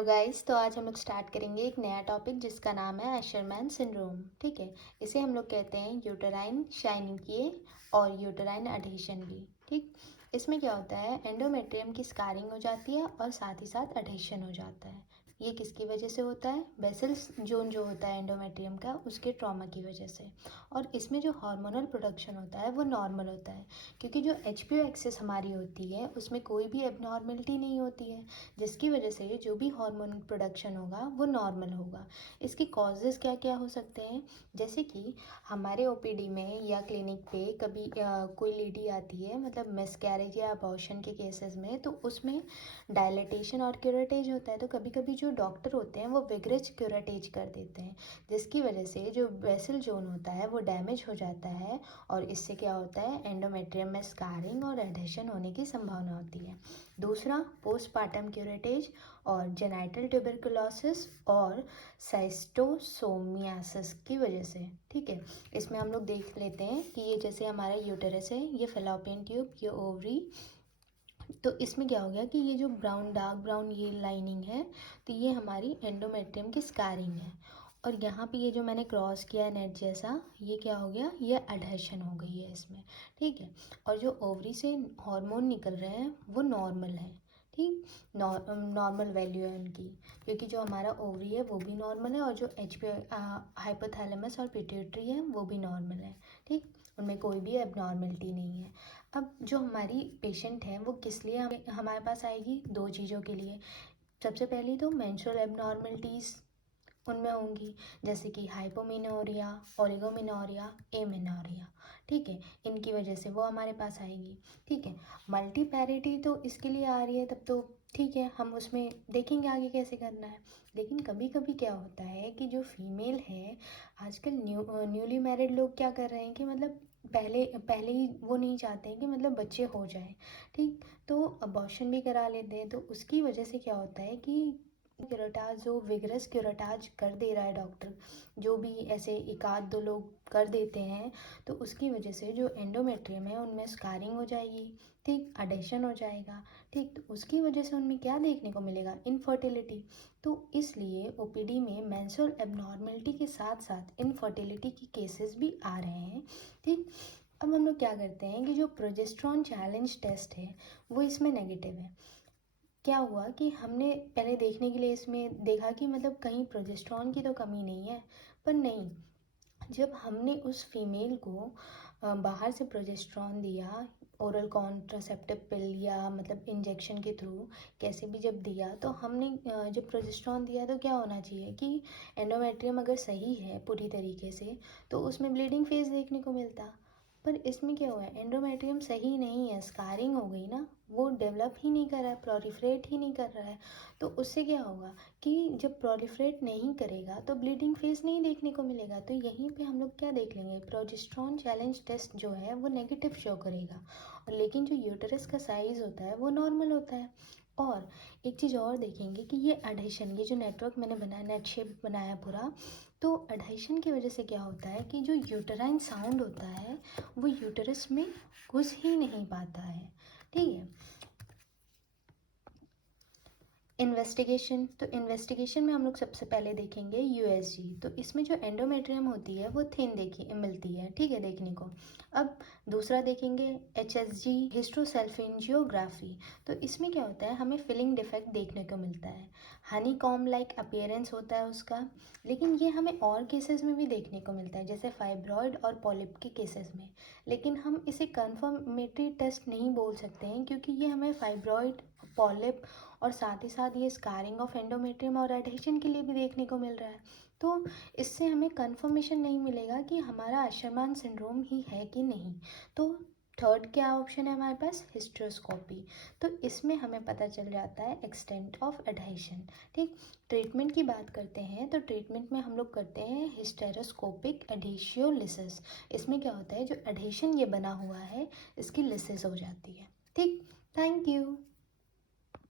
Hello guys, तो आज हम लोग स्टार्ट करेंगे एक नया टॉपिक जिसका नाम है एशरमैन सिंड्रोम। ठीक है, इसे हम लोग कहते हैं यूटेराइन शाइनिंकिए और यूटेराइन अडहेशन भी। ठीक, इसमें क्या होता है, एंडोमेट्रियम की स्कारिंग हो जाती है और साथ ही साथ अडहेशन हो जाता है। ये किसकी वजह से होता है? बेसल जोन जो होता है एंडोमेट्रियम का, उसके ट्रॉमा की वजह से। और इसमें जो हार्मोनल प्रोडक्शन होता है वो नॉर्मल होता है, क्योंकि जो एचपीओ एक्सेस हमारी होती है उसमें कोई भी एबनॉर्मेलिटी नहीं होती है, जिसकी वजह से जो भी हार्मोन प्रोडक्शन होगा वो नॉर्मल होगा। इसके कॉजेज़ क्या क्या हो सकते हैं, जैसे कि हमारे ओपीडी में या क्लिनिक पे कभी कोई लेडी आती है, मतलब मिसकैरेज या अबॉर्शन के केसेस में, तो उसमें डायलिटेशन और क्यूरेटेज होता है। तो कभी कभी जो डॉक्टर होते हैं वो विगरज क्यूरेटेज कर देते हैं, जिसकी वजह से जो वेसल जोन होता है वो डैमेज हो जाता है, और इससे क्या होता है, एंडोमेट्रियम में स्कारिंग और एडहेशन होने की संभावना होती है। दूसरा, पोस्टपार्टम क्यूरेटेज और जेनाइटल ट्यूबरकुलोसिस और साइस्टोसोमियासिस की वजह से। ठीक है, इसमें हम लोग देख लेते हैं कि ये जैसे हमारा यूटेरस है, ये फेलोपियन ट्यूब, ये ओवरी। तो इसमें क्या हो गया कि ये जो ब्राउन, डार्क ब्राउन ये लाइनिंग है, तो ये हमारी एंडोमेट्रियम की स्कारिंग है। और यहाँ पे ये जो मैंने क्रॉस किया है नेट जैसा, ये क्या हो गया, ये अडहेशन हो गई है इसमें। ठीक है, और जो ओवरी से हार्मोन निकल रहे हैं वो नॉर्मल है। ठीक, नॉर्मल वैल्यू है उनकी, क्योंकि जो हमारा ओवरी है वो भी नॉर्मल है, और जो एच पी हाइपोथैलेमस और पिट्यूटरी है वो भी नॉर्मल है। ठीक, उनमें कोई भी एबनॉर्मलिटी नहीं है। अब जो हमारी पेशेंट है वो किस लिए हमारे पास आएगी, दो चीज़ों के लिए। सबसे पहली तो मेंस्ट्रुअल एबनॉर्मलिटीज़ उनमें होंगी, जैसे कि हाइपोमेनोरिया, ओलिगोमेनोरिया, एमेनोरिया। ठीक है, इनकी वजह से वो हमारे पास आएगी। ठीक है, मल्टीपैरिटी तो इसके लिए आ रही है, तब तो ठीक है, हम उसमें देखेंगे आगे कैसे करना है। लेकिन कभी कभी क्या होता है कि जो फीमेल है, आजकल न्यूली मैरिड लोग क्या कर रहे हैं कि मतलब पहले पहले ही वो नहीं चाहते हैं कि मतलब बच्चे हो जाए। ठीक, तो अबॉर्शन भी करा लेते हैं। तो उसकी वजह से क्या होता है कि क्यूरेटाज, जो विगरस क्यूरेटाज कर दे रहा है डॉक्टर, जो भी ऐसे एक आध दो लोग कर देते हैं, तो उसकी वजह से जो एंडोमेट्रियम है उनमें स्कारिंग हो जाएगी। ठीक, अडेशन हो जाएगा। ठीक, तो उसकी वजह से उनमें क्या देखने को मिलेगा, इनफर्टिलिटी। तो इसलिए ओपीडी में मेंस्ट्रुअल एबनॉर्मलिटी के साथ साथ इनफर्टिलिटी के केसेस भी आ रहे हैं। ठीक, अब हम लोग क्या करते हैं कि जो प्रोजेस्ट्रॉन चैलेंज टेस्ट है वो इसमें नेगेटिव है। क्या हुआ कि हमने पहले देखने के लिए इसमें देखा कि मतलब कहीं प्रोजेस्ट्रॉन की तो कमी नहीं है, पर नहीं, जब हमने उस फीमेल को बाहर से प्रोजेस्ट्रॉन दिया, ओरल कॉन्ट्रासेप्टिव पिल या मतलब इंजेक्शन के थ्रू, कैसे भी जब दिया, तो हमने जब प्रोजेस्ट्रॉन दिया तो क्या होना चाहिए कि एंडोमेट्रियम अगर सही है पूरी तरीके से, तो उसमें ब्लीडिंग फेज देखने को मिलता। पर इसमें क्या हुआ है, एंडोमेट्रियम सही नहीं है, स्कारिंग हो गई ना, वो डेवलप ही नहीं कर रहा है, प्रोलिफरेट ही नहीं कर रहा है। तो उससे क्या होगा कि जब प्रोलिफरेट नहीं करेगा तो ब्लीडिंग फेज नहीं देखने को मिलेगा। तो यहीं पे हम लोग क्या देख लेंगे, प्रोजेस्ट्रॉन चैलेंज टेस्ट जो है वो नेगेटिव शो करेगा, और लेकिन जो यूटरस का साइज होता है वो नॉर्मल होता है। और एक चीज़ और देखेंगे कि ये एडहेशन, ये जो नेटवर्क मैंने बनाया, नेट शेप बनाया पूरा, तो एडहेशन की वजह से क्या होता है कि जो यूटराइन साउंड होता है वो यूटरस में घुस ही नहीं पाता है। ठीक है, इन्वेस्टिगेशन, तो इन्वेस्टिगेशन में हम लोग सबसे पहले देखेंगे यूएसजी। तो इसमें जो एंडोमेट्रियम होती है वो थिन देखी मिलती है, ठीक है, देखने को। अब दूसरा देखेंगे एचएसजी, हिस्ट्रोसेल्फिंजियोग्राफी। तो इसमें क्या होता है, हमें फिलिंग डिफेक्ट देखने को मिलता है, हनी कॉम लाइक अपीयरेंस होता है उसका। लेकिन ये हमें और केसेस में भी देखने को मिलता है, जैसे फाइब्रॉयड और पॉलिप के केसेस में। लेकिन हम इसे कन्फर्मेटरी टेस्ट नहीं बोल सकते हैं, क्योंकि ये हमें फाइब्रॉयड, पॉलिप और साथ ही साथ ये स्कारिंग ऑफ एंडोमेट्रियम और एडहेशन के लिए भी देखने को मिल रहा है। तो इससे हमें कंफर्मेशन नहीं मिलेगा कि हमारा एशरमान सिंड्रोम ही है कि नहीं। तो थर्ड क्या ऑप्शन है हमारे पास, हिस्ट्रोस्कोपी। तो इसमें हमें पता चल जाता है एक्सटेंट ऑफ एडहेशन। ठीक, ट्रीटमेंट की बात करते हैं तो ट्रीटमेंट में हम लोग करते हैं हिस्टेरोस्कोपिक एडहेशियोलिसिस। इसमें क्या होता है, जो एडहेशन ये बना हुआ है इसकी लिसिस हो जाती है। ठीक, थैंक यू।